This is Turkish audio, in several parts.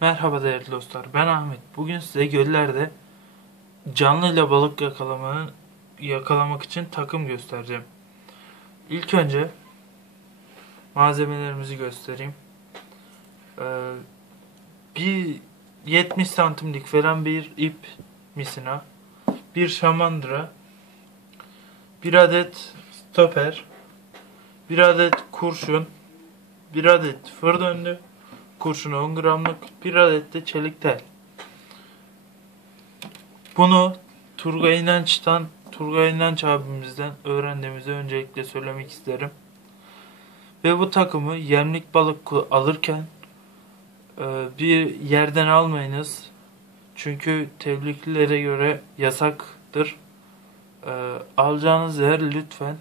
Merhaba değerli dostlar. Ben Ahmet. Bugün size göllerde canlıyla balık yakalamanın yakalamak için takım göstereceğim. İlk önce malzemelerimizi göstereyim. Ee, bir 70 santimlik falan bir ip misina, bir şamandıra, bir adet stoper, bir adet kurşun, bir adet fır döndü, kurşunu 10 gramlık, bir adet de çelik tel. Bunu Turgay İnanç'tan, Turgay İnanç abimizden öğrendiğimizi öncelikle söylemek isterim. Ve bu takımı yemlik balık alırken e, bir yerden almayınız. Çünkü tebliklilere göre yasaktır. E, alacağınız yer lütfen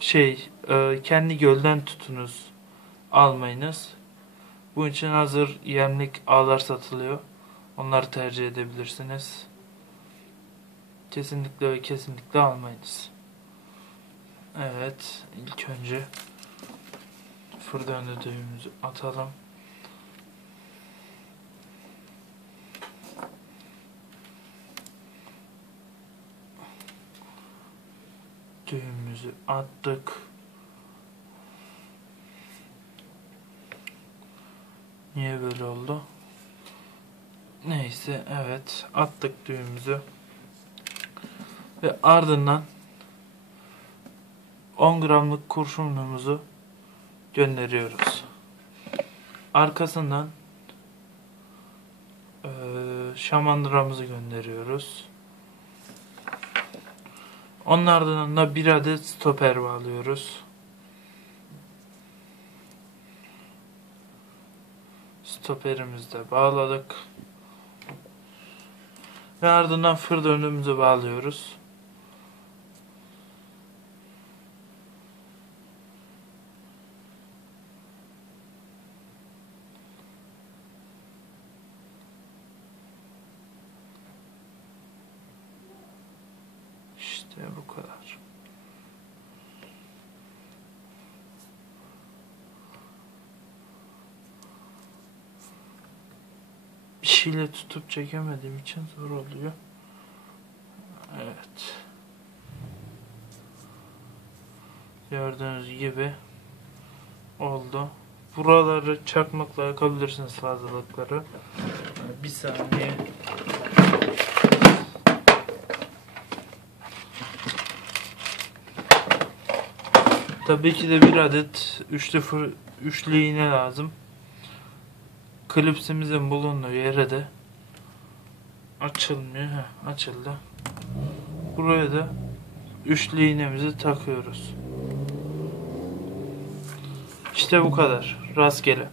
şey e, kendi gölden tutunuz almayınız. Bu için hazır yemlik ağlar satılıyor. Onları tercih edebilirsiniz. Kesinlikle ve kesinlikle almayınız. Evet, ilk önce fır döndüğümüzü atalım. Düğümümüzü attık. Niye böyle oldu? Neyse evet attık düğümümüzü. Ve ardından 10 gramlık kurşunluğumuzu gönderiyoruz. Arkasından eee şamandıramızı gönderiyoruz. Onun ardından da bir adet stoper bağlıyoruz. Stoperimizi de bağladık. Ve ardından fır döndüğümüzü bağlıyoruz. İşte bu kadar. Bir şeyle tutup çekemediğim için zor oluyor. Evet. Gördüğünüz gibi oldu. Buraları çakmakla yakabilirsiniz fazlalıkları. Bir saniye. Tabii ki de bir adet üçlü üçlü iğne lazım. Klipsimizin bulunduğu yere de açılmıyor. Heh, açıldı. Buraya da üçlü iğnemizi takıyoruz. İşte bu kadar. Rastgele.